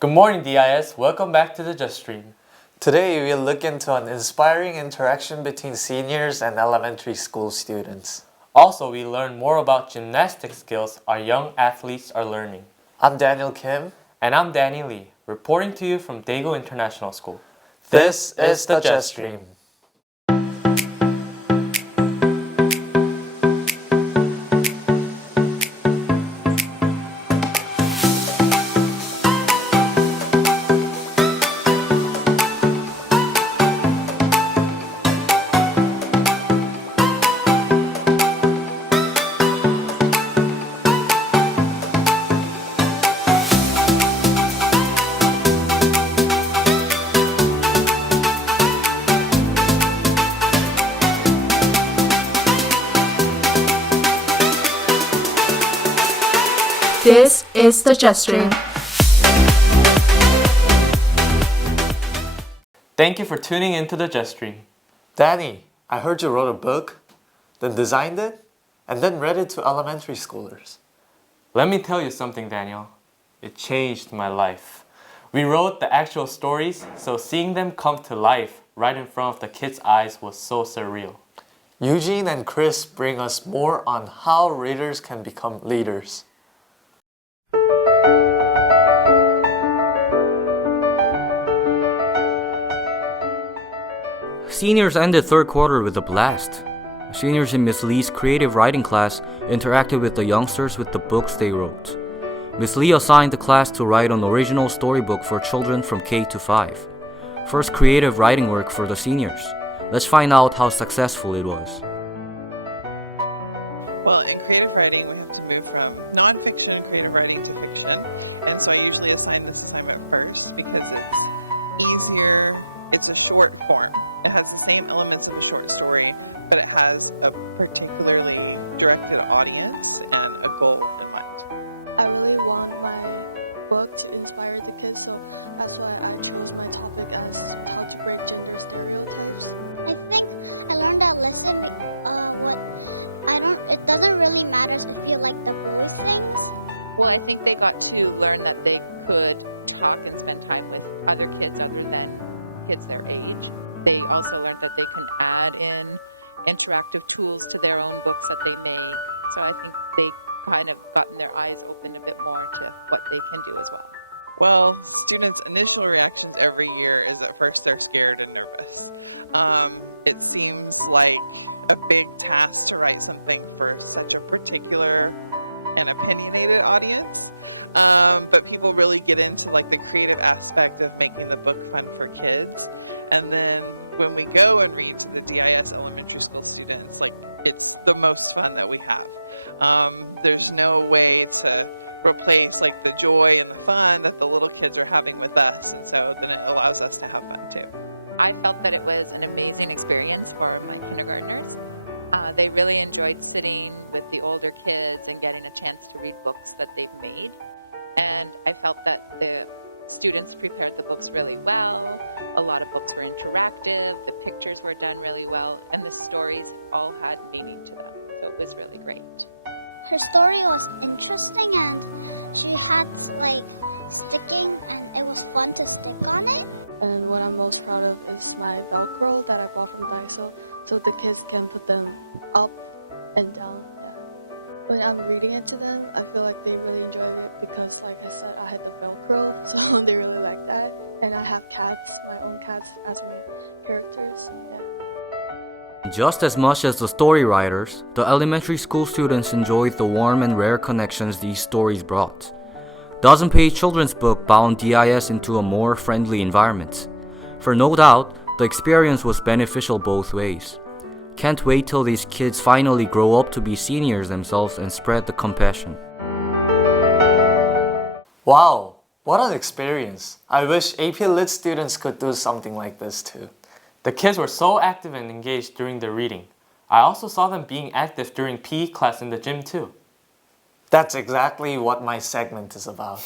Good morning, DIS. Welcome back to the Just Stream. Today we'll look into an inspiring interaction between seniors and elementary school students. Also, we learn more about gymnastic skills our young athletes are learning. I'm Daniel Kim. And I'm Danny Lee, reporting to you from Daegu International School. This is the Just Stream. This is the Just Stream. Thank you for tuning into the Just Stream. Danny, I heard you wrote a book, then designed it, and then read it to elementary schoolers. Let me tell you something, Daniel. It changed my life. We wrote the actual stories, so seeing them come to life right in front of the kids' eyes was so surreal. Eugene and Chris bring us more on how readers can become leaders. Seniors ended third quarter with a blast. Seniors in Miss Lee's creative writing class interacted with the youngsters with the books they wrote. Miss Lee assigned the class to write an original storybook for children from K to 5. First creative writing work for the seniors. Let's find out how successful it was. Well, in creative writing, we have to move from nonfiction creative writing to fiction. And so I usually assign this assignment first because it's easier. It's a short form. It has the same elements of a short story, but it has a particularly directed audience and a goal in mind. I really want my book to inspire the kids, so that's why I chose my topic as how to break gender stereotypes. I think I learned a lesson. It doesn't really matter if you like the boys' things. Well, I think they got to learn that they could talk and spend time with other kids other than kids their age. They also learned that they can add in interactive tools to their own books that they make. So I think they kind of gotten their eyes opened a bit more to what they can do as well. Well, students' initial reactions every year is at first they're scared and nervous. It seems like a big task to write something for such a particular and opinionated audience, but people really get into like the creative aspect of making the book fun for kids. And then when we go and read to the DIS elementary school students, like it's the most fun that we have. There's no way to replace like the joy and the fun that the little kids are having with us, and so then it allows us to have fun too. I felt that it was an amazing experience for my kindergartners. They really enjoyed sitting with the older kids and getting a chance to read books that they've made. And I felt that the students prepared the books really well. A lot of books were interactive, the pictures were done really well, and the stories all had meaning to them. So it was really great. Her story was interesting and she had like sticking, and it was fun to stick on it. And what I'm most proud of is my Velcro that I bought from Daiso, so the kids can put them up and down. Yeah. When I'm reading it to them, I feel like they really enjoy it because, like I said, I had the Velcro, so they really like that. And I have cats, my own cats, as my characters, so yeah. Just as much as the story writers, the elementary school students enjoyed the warm and rare connections these stories brought. Dozen-page children's book bound DIS into a more friendly environment. For no doubt, the experience was beneficial both ways. Can't wait till these kids finally grow up to be seniors themselves and spread the compassion. Wow, what an experience. I wish AP Lit students could do something like this too. The kids were so active and engaged during the reading. I also saw them being active during PE class in the gym too. That's exactly what my segment is about.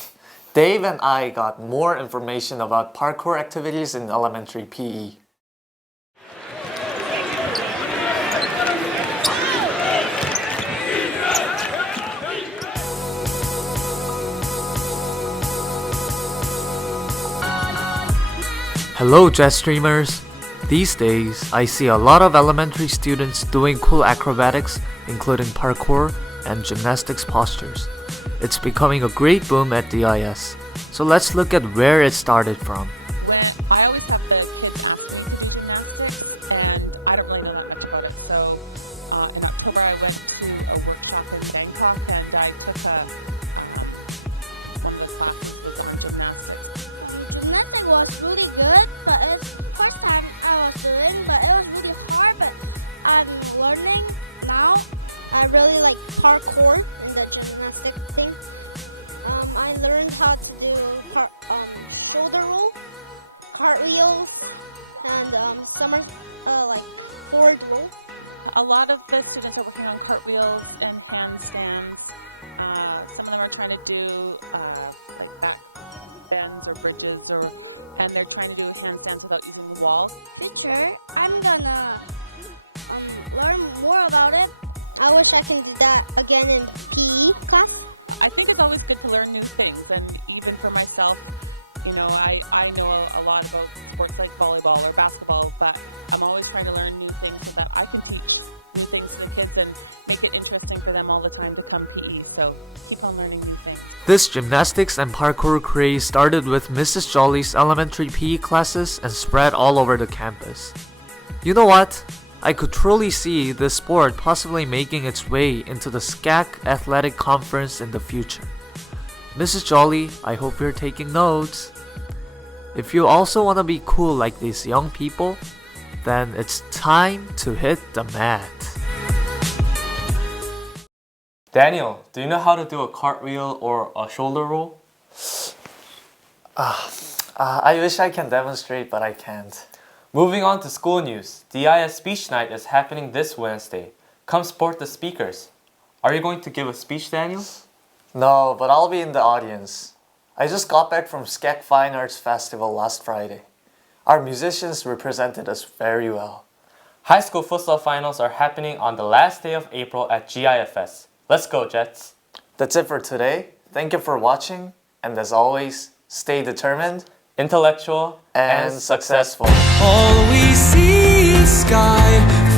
Dave and I got more information about parkour activities in elementary PE. Hello, jet streamers! These days, I see a lot of elementary students doing cool acrobatics, including parkour and gymnastics postures. It's becoming a great boom at DIS. So let's look at where it started from. When I always have the kids ask me to do gymnastics, and I don't really know that much about it. So in October, I went to a workshop in Bangkok, and I took one of the classes was on gymnastics. Gymnastics was really good, but it's first time I was doing, but it was really hard, but I'm learning now. I really like parkour in the gymnastic thing. I learned how to do shoulder roll, cartwheels, and like forward roll. A lot of the students are working on cartwheels and handstands. Some of them are trying to do like back bends or bridges, and they're trying to do handstands without using the wall. Future, I'm gonna learn more about it. I wish I can do that again in PE class. I think it's always good to learn new things, and even for myself, you know, I know a lot about sports like volleyball or basketball, but I'm always trying to learn new things so that I can teach new things to the kids and make it interesting for them all the time to come PE. So keep on learning new things. This gymnastics and parkour craze started with Mrs. Jolly's elementary PE classes and spread all over the campus. You know what? I could truly see this sport possibly making its way into the SCAC Athletic Conference in the future. Mrs. Jolly, I hope you're taking notes. If you also want to be cool like these young people, then it's time to hit the mat. Daniel, do you know how to do a cartwheel or a shoulder roll? I wish I can demonstrate, but I can't. Moving on to school news, DIS Speech Night is happening this Wednesday. Come support the speakers. Are you going to give a speech, Daniel? No, but I'll be in the audience. I just got back from SCAC Fine Arts Festival last Friday. Our musicians represented us very well. High school futsal finals are happening on the last day of April at GIFS. Let's go, Jets! That's it for today. Thank you for watching, and as always, stay determined, Intellectual and successful. All we see is sky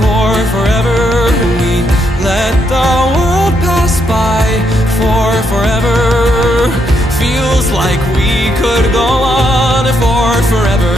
for forever. We let the world pass by for forever. Feels like we could go on for forever.